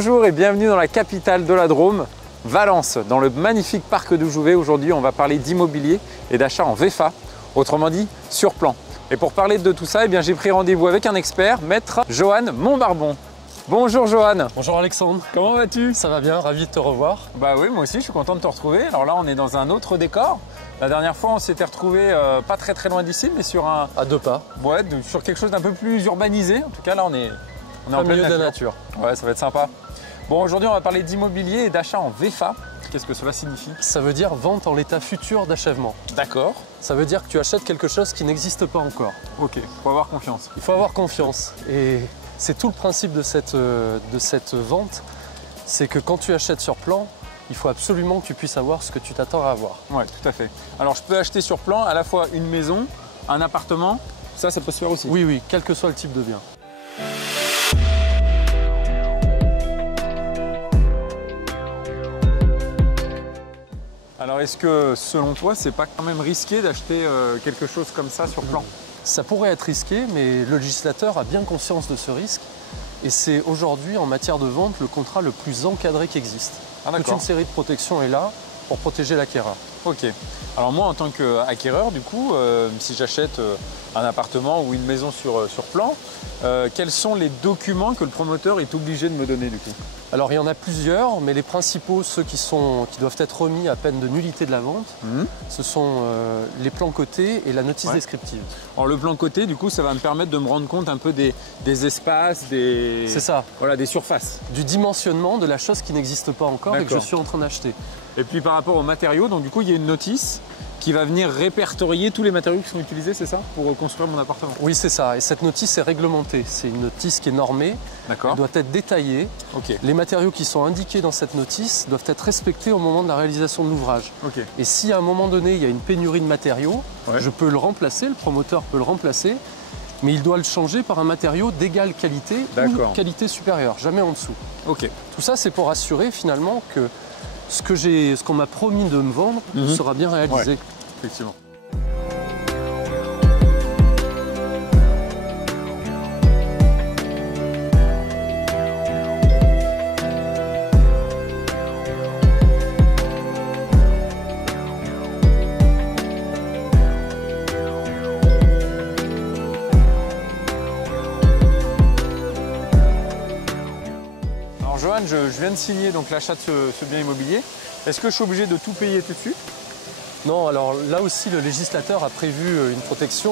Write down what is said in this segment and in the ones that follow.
Bonjour et bienvenue dans la capitale de la Drôme, Valence, dans le magnifique parc de Jouvet. Aujourd'hui, on va parler d'immobilier et d'achat en VFA, autrement dit sur plan. Et pour parler de tout ça, j'ai pris rendez-vous avec un expert, maître Johan Montbarbon. Bonjour Johan. Bonjour Alexandre. Comment vas-tu? Ça va bien, ravi de te revoir. Bah oui, moi aussi, je suis content de te retrouver. Alors là, on est dans un autre décor. La dernière fois, on s'était retrouvé pas très loin d'ici, mais sur un... À 2 pas. Ouais, sur quelque chose d'un peu plus urbanisé. En tout cas, là, on est en plein milieu de la nature. Ouais, ça va être sympa. Bon, aujourd'hui, on va parler d'immobilier et d'achat en VFA. Qu'est-ce que cela signifie? Ça veut dire vente en l'état futur d'achèvement. D'accord. Ça veut dire que tu achètes quelque chose qui n'existe pas encore. Ok, faut avoir confiance. Il faut avoir confiance. Et c'est tout le principe de cette vente. C'est que quand tu achètes sur plan, il faut absolument que tu puisses avoir ce que tu t'attends à avoir. Ouais, tout à fait. Alors, je peux acheter sur plan à la fois une maison, un appartement. Ça peut se faire aussi. Oui, quel que soit le type de bien. Alors, est-ce que, selon toi, c'est pas quand même risqué d'acheter quelque chose comme ça sur plan? Ça pourrait être risqué, mais le législateur a bien conscience de ce risque. Et c'est aujourd'hui, en matière de vente, le contrat le plus encadré qui existe. Toute une série de protections est là pour protéger l'acquéreur. Ok. Alors moi, en tant qu'acquéreur, du coup, si j'achète un appartement ou une maison sur plan, quels sont les documents que le promoteur est obligé de me donner du coup? Alors il y en a plusieurs, mais les principaux, ceux qui doivent être remis à peine de nullité de la vente, ce sont les plans cotés et la notice descriptive. Alors le plan coté, du coup, ça va me permettre de me rendre compte un peu des espaces, des surfaces. Du dimensionnement de la chose qui n'existe pas encore et que je suis en train d'acheter. Et puis par rapport aux matériaux, donc du coup, il y a une notice qui va venir répertorier tous les matériaux qui sont utilisés, c'est ça, pour construire mon appartement? Oui, c'est ça. Et cette notice est réglementée. C'est une notice qui est normée. D'accord. Elle doit être détaillée. Ok. Les matériaux qui sont indiqués dans cette notice doivent être respectés au moment de la réalisation de l'ouvrage. Ok. Et si à un moment donné, il y a une pénurie de matériaux, je peux le remplacer, le promoteur peut le remplacer, mais il doit le changer par un matériau d'égale qualité ou qualité supérieure, jamais en dessous. Ok. Tout ça, c'est pour assurer finalement que ce qu'on m'a promis de me vendre sera bien réalisé. Ouais, effectivement. Johan, je viens de signer l'achat de ce bien immobilier. Est-ce que je suis obligé de tout payer tout de suite? Non, alors là aussi le législateur a prévu une protection,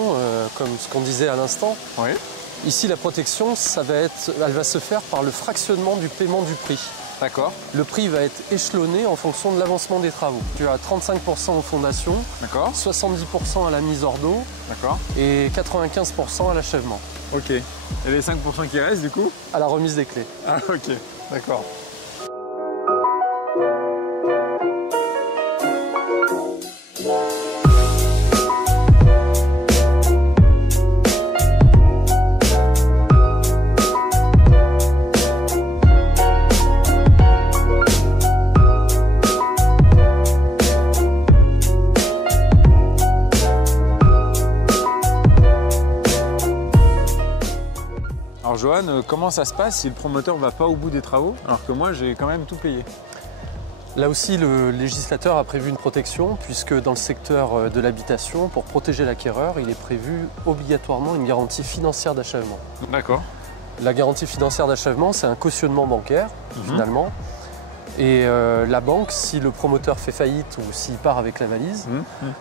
comme ce qu'on disait à l'instant. Oui. Ici la protection, elle va se faire par le fractionnement du paiement du prix. D'accord. Le prix va être échelonné en fonction de l'avancement des travaux. Tu as 35% aux fondations, 70% à la mise hors d'eau et 95% à l'achèvement. Ok. Et les 5% qui restent du coup? À la remise des clés. Ah ok, d'accord. Alors Johan, comment ça se passe si le promoteur ne va pas au bout des travaux, alors que moi j'ai quand même tout payé? Là aussi, le législateur a prévu une protection, puisque dans le secteur de l'habitation, pour protéger l'acquéreur, il est prévu obligatoirement une garantie financière d'achèvement. D'accord. La garantie financière d'achèvement, c'est un cautionnement bancaire, finalement. Et la banque, si le promoteur fait faillite ou s'il part avec la valise,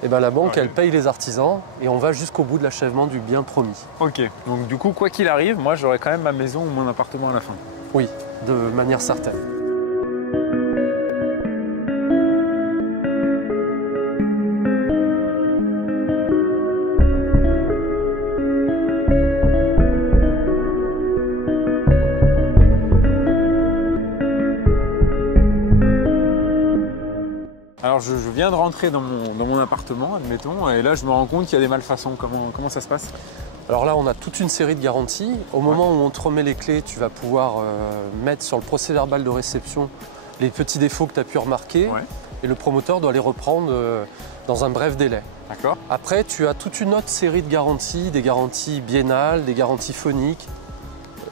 et ben la banque, elle paye les artisans et on va jusqu'au bout de l'achèvement du bien promis. Ok, donc du coup, quoi qu'il arrive, moi j'aurai quand même ma maison ou mon appartement à la fin. Oui, de manière certaine. Alors je viens de rentrer dans mon appartement, admettons, et là je me rends compte qu'il y a des malfaçons. Comment ça se passe? Alors là, on a toute une série de garanties. Au moment où on te remet les clés, tu vas pouvoir mettre sur le procès-verbal de réception les petits défauts que tu as pu remarquer. Et le promoteur doit les reprendre dans un bref délai. D'accord. Après, tu as toute une autre série de garanties, des garanties biennales, des garanties phoniques,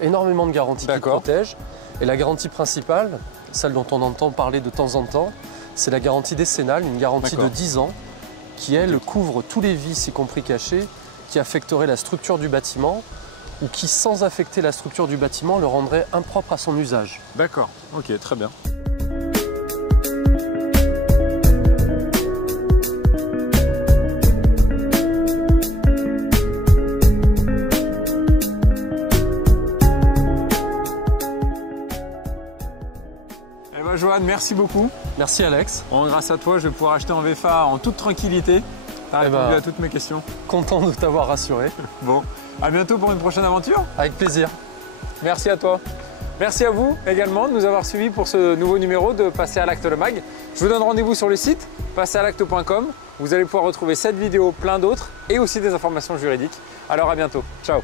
énormément de garanties qui te protègent. Et la garantie principale, celle dont on entend parler de temps en temps, c'est la garantie décennale, une garantie de 10 ans, qui elle couvre tous les vices, y compris cachés, qui affecteraient la structure du bâtiment ou qui, sans affecter la structure du bâtiment, le rendrait impropre à son usage. D'accord, ok, très bien. Johan, merci beaucoup. Merci Alex. Bon, grâce à toi, je vais pouvoir acheter en VFA en toute tranquillité. Tu as répondu à toutes mes questions. Content de t'avoir rassuré. Bon, à bientôt pour une prochaine aventure. Avec plaisir. Merci à toi. Merci à vous également de nous avoir suivis pour ce nouveau numéro de Passer à l'acte le mag. Je vous donne rendez-vous sur le site passeralacte.com. Vous allez pouvoir retrouver cette vidéo, plein d'autres et aussi des informations juridiques. Alors à bientôt. Ciao.